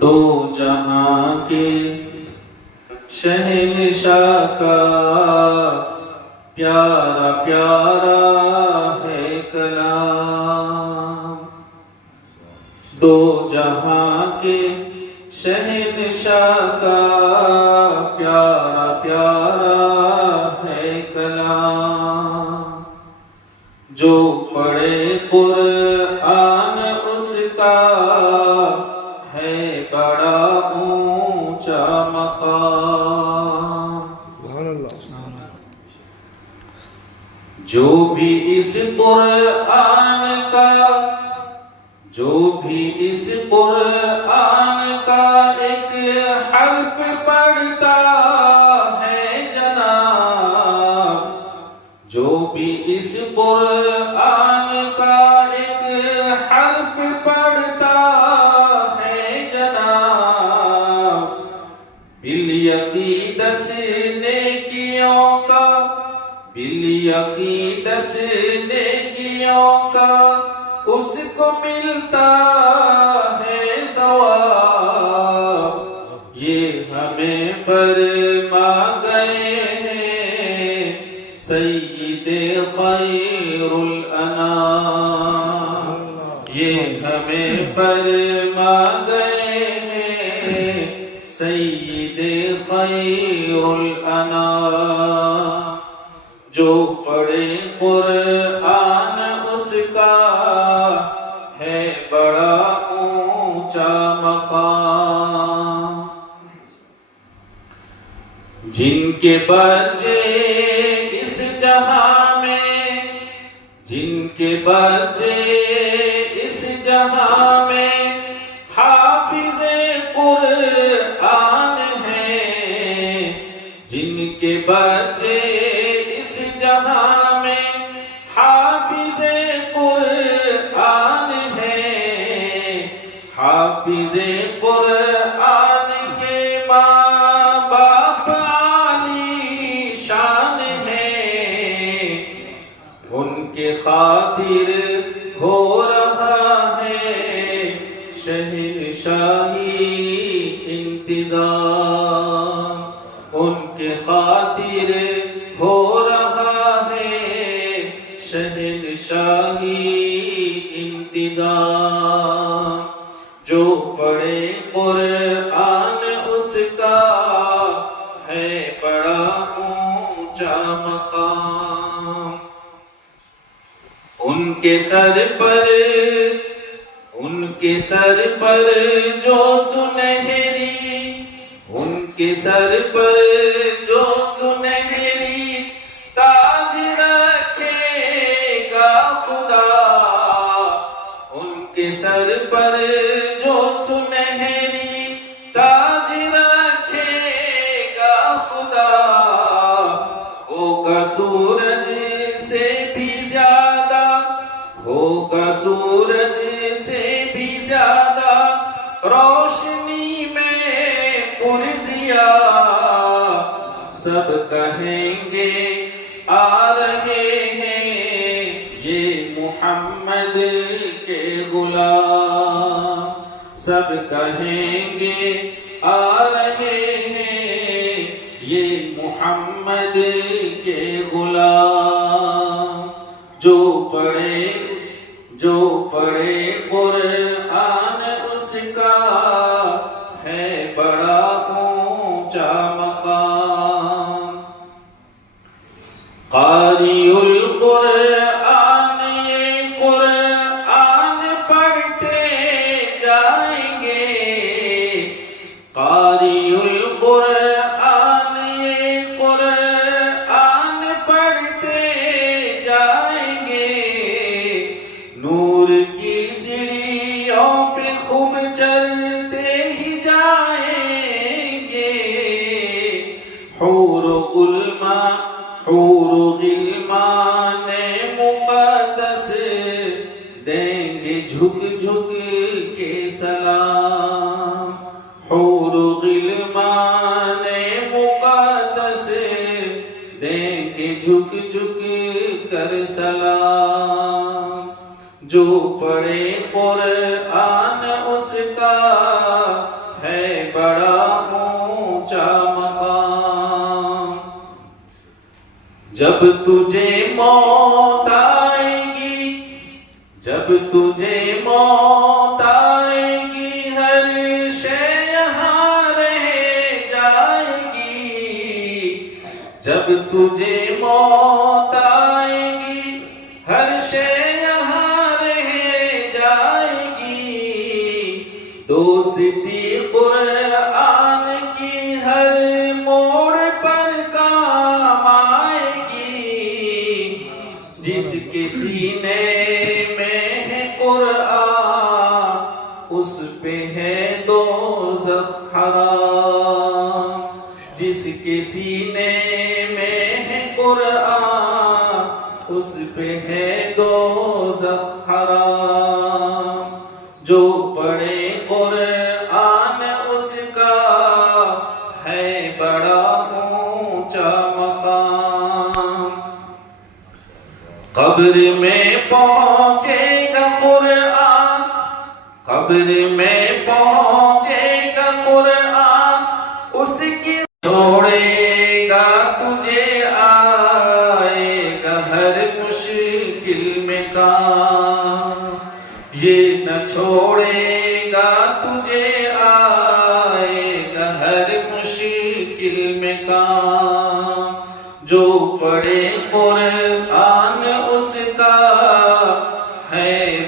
دو جہاں کے شہنشاہ کا پیارا پیارا ہے کلام، دو جہاں کے شہنشاہ کا پیارا پیارا ہے کلام، جو پڑھے قرآن اس کا ہے بڑا اونچا مقام، جو بھی اس قرآن کا ایک حرف پڑھتا ہے جناب، جو بھی اس قرآن کا ایک حرف پڑھتا ہے جناب، بالیقین 10 نیکیوں کا اس کو ملتا ہے ثواب، یہ ہمیں فرما گئے ہیں سید خیر الانام، یہ ہمیں فرما گئے ہیں سید خیر الانام، جو پڑھے قرآن اس کا ہے بڑا اونچا مقام، جن کے بچے اس جہاں میں حافظ قرآن ہیں، جن کے بچے اس جہاں میں حافظ قرآن ہیں، حافظ قرآن کے ماں باپ عالی شان ہیں، ان کے خاطر ہو رہا ہے شہنشاہی انتظام، ان کے خاطر ہو رہا ہے شہنشاہی انتظام، جو پڑھے قرآن اس کا ہے بڑا اونچا مقام، ان کے سر پر جو سنہری تاج رکھے گا خدا، ان کے سر پر جو سنہری تاج رکھے گا خدا، ہوگا سورج سے بھی زیادہ روشنی میں پرضیا، سب کہیں گے آ رہے ہیں یہ محمد کے غلام، سب کہیں گے آ رہے ہیں یہ محمد کے غلام، جو پڑھے قرآن اس کا ہے بڑا اونچا مقام، قاری القرآن یہ قرآن پڑھتے جائیں گے، قاری القرآن یہ قرآن پڑھتے جائیں گے، نور کی سیڑھیوں پہ خوب چلتے ہی جائیں گے، حور غلمان مقدس دیں گے جھک جھک کے سلام، حور غلمان مقدس دیں گے جھک جھک کر سلام، جو پڑھے قرآن اس کا جب تجھے موت آئے گی، جب تجھے موت آئے گی، ہر شے یہاں رہ جائے گی۔ جب تجھے موت آئے گی، ہر شے یہاں رہ جائے گی۔ دوستی قرآن کی ہر موڑ پر کام آئے گی۔ جس کے سینے میں ہے قرآن، اس پہ ہے دوزخ حرام۔ جس کے سینے میں ہے قرآن، اس پہ ہے دوزخ حرام۔ جو پڑھے قرآن اس کا ہے بڑا اونچا مقام۔ قبر میں پہنچے گا قرآن، قبر میں پہنچے گا قرآن، اس کی چھوڑے گا تجھے، آئے گا ہر مشکل میں کام۔ یہ نہ چھوڑے گا تجھے، آئے گا ہر مشکل میں کام۔ جو پڑھے قرآن اس کا ہے